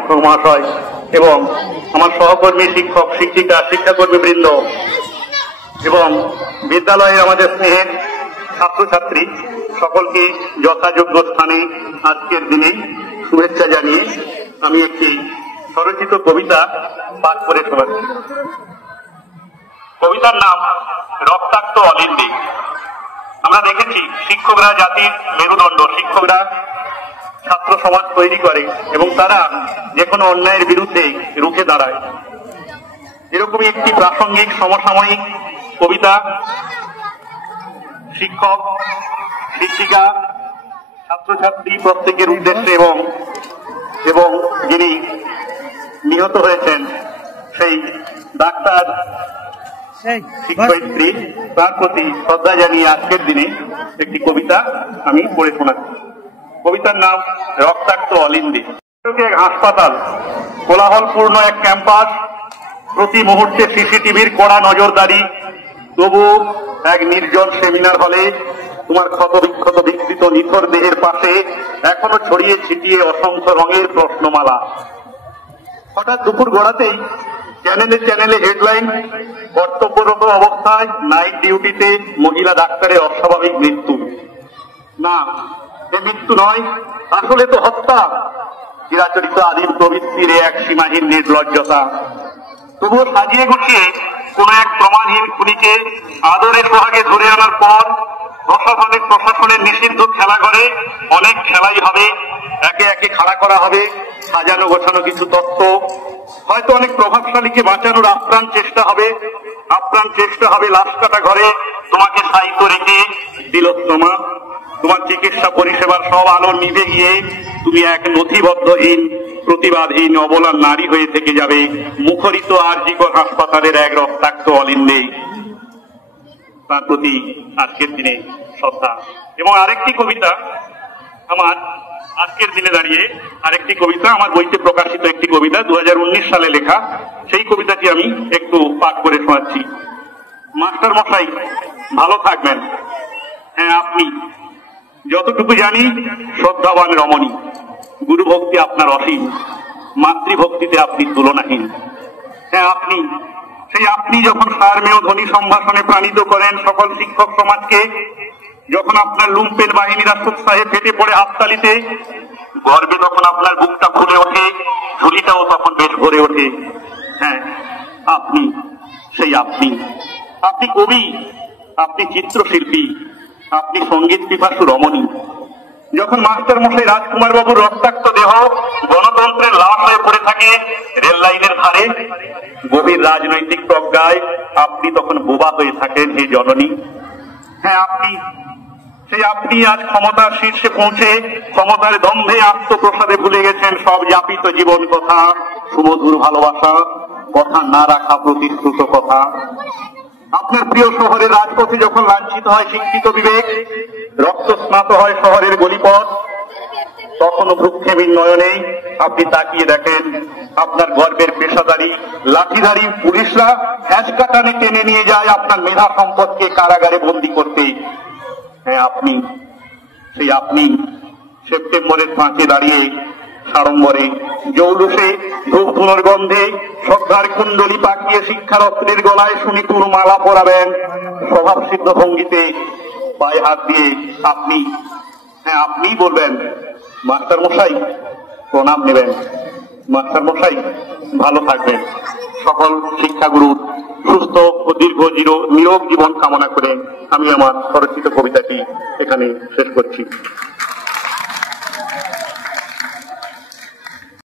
শিক্ষক মহাশয় এবং আমার সহকর্মী শিক্ষক শিক্ষিকা শিক্ষাকর্মী বৃন্দ এবং বিদ্যালয়ে আমাদের স্নেহের ছাত্রছাত্রী সকলকে যথাযোগ্য স্থানে আজকের দিনে শুভেচ্ছা জানিয়ে আমি একটি স্বরচিত কবিতা পাঠ করে শোনাচ্ছি। কবিতার নাম রক্তাক্ত অলিন্দি। আমরা দেখেছি শিক্ষকরা জাতির মেরুদণ্ড, শিক্ষকরা ছাত্র সমাজ তৈরি করে এবং তারা যে কোনো অন্যায়ের বিরুদ্ধে রুখে দাঁড়ায়। এরকমই একটি প্রাসঙ্গিক সমসাময়িক কবিতা শিক্ষক শিক্ষিকা ছাত্রছাত্রী প্রত্যেকের উদ্দেশ্যে এবং যিনি নিহত হয়েছেন সেই ডাক্তার শিক্ষয়িত্রী তার প্রতি শ্রদ্ধা জানিয়ে আজকের দিনে একটি কবিতা আমি পড়ে শোনাচ্ছি। কবিতার নাম রক্তাক্ত অলিন্দি। এক হাসপাতাল, কোলাহলপূর্ণ এক ক্যাম্পাস, প্রতি মুহূর্তে সিসিটিভির কড়া নজরদারি, তবু এক নির্জন সেমিনার হলে তোমার ক্ষত বিক্ষত বিকৃত নিথর দেহের পাশে এখনো ছড়িয়ে ছিটিয়ে অসংখ্য রঙের প্রশ্নমালা। হঠাৎ দুপুর গড়াতেই চ্যানেলে চ্যানেলে হেডলাইন, কর্তব্যরত অবস্থায় নাইট ডিউটিতে মহিলা ডাক্তারের অস্বাভাবিক মৃত্যু। না, এ মৃত্যু নয়, আসলে তো হত্যা। চিরাচরিত আদিম প্রবৃত্তির এক সীমাহীন নির্লজ্জতা। তবুও সাজিয়ে গুছিয়ে কোন এক প্রমাণহীন খুনিকে আদরের সোহাগে ধরে আনার পর প্রশাসনের নিষিদ্ধ খেলাঘরে অনেক খেলাই হবে, একে একে খাড়া করা হবে সাজানো গোছানো কিছু তত্ত্ব। হয়তো অনেক প্রভাবশালীকে বাঁচানোর আপ্রাণ চেষ্টা হবে লাশ কাটা ঘরে তোমাকে সাহিত্য রেখে তিলোত্তমা। তোমার চিকিৎসা পরিষেবার সব আলো নিভে গিয়ে তুমি এক নথিবদ্ধহীন প্রতিবাদহীন অবলা নারী হয়ে থেকে যাবে মুখরিত আরজিকর হাসপাতালের এক রক্তাক্ত অলিন্দে। তার প্রতি আজকের দিনে শ্রদ্ধা। এবং আরেকটি কবিতা আমার আজকের দিনে দাঁড়িয়ে আরেকটি কবিতা আমার বইতে প্রকাশিত একটি কবিতা 2019 সালে লেখা, সেই কবিতাটি আমি একটু পাঠ করে শোনাচ্ছি। মাস্টার মশাই ভালো থাকবেন। হ্যাঁ, আপনি যতটুকু জানি শ্রদ্ধাবান রমণী, গুরু ভক্তি আপনার অসীম, মাতৃভক্তিতে আপনি তুলনাহীন। হ্যাঁ, আপনি যখন সারমেয় ধ্বনি সম্ভাষণে প্রাণিত করেন সকল শিক্ষক সমাজকে, যখন আপনার লুম্পেন বাহিনীরা উৎসাহে ফেটে পড়ে হাততালিতে, গর্বে তখন আপনার বুকটা ফুলে ওঠে, ঝুলিটাও তখন বেশ ভরে ওঠে। হ্যাঁ, আপনি কবি, আপনি চিত্রশিল্পী, আপনি সঙ্গীত পিপাসু রমণী। যখন মাস্টার মশাই রাজকুমার বাবুর রক্তাক্ত দেহ গণতন্ত্রের লাশ হয়ে পড়ে থাকে রেল লাইনের ধারে, গভীর রাজনৈতিক প্রজ্ঞায় আপনি তখন বোবা হয়ে থাকেন হে জননী। হ্যাঁ, আপনি আজ ক্ষমতার শীর্ষে পৌঁছে ক্ষমতার দম্ভে আত্মপ্রসাদে ভুলে গেছেন সব যাপিত জীবন কথা, সুমধুর ভালোবাসা, কথা না রাখা প্রতিশ্রুত কথা। আপনার প্রিয় শহরের রাজপথে যখন লাঞ্ছিত হয় শিক্ষিত বিবেক, রক্তস্নাত হয় শহরের গলিপথ, তখনও ভ্রুক্ষেপীর নয়নে আপনি তাকিয়ে দেখেন আপনার গর্বের পেশাদারি লাঠিধারী পুলিশরা হ্যাঁচকাটানে টেনে নিয়ে যায় আপনার মেধা সম্পদকে কারাগারে বন্দী করতে। হ্যাঁ, আপনি সেপ্টেম্বরের 5-এ দাঁড়িয়ে সাড়ম্বরে জৌলুসে ধূপ ধুনোর গন্ধে শ্রদ্ধার কুণ্ডলী পাকিয়ে শিক্ষারত্নের গলায় সুনিপুর মালা পরাবেন স্বভাবসিদ্ধ ভঙ্গিতে পায়ে হাত দিয়ে আপনি বলবেন মাস্টার মশাই প্রণাম নেবেন, মাস্টার মশাই ভালো থাকবেন। সকল শিক্ষাগুরুর সুস্থ ও দীর্ঘ নিরোগ জীবন কামনা করে আমি আমার স্বরচিত কবিতাটি এখানে শেষ করছি।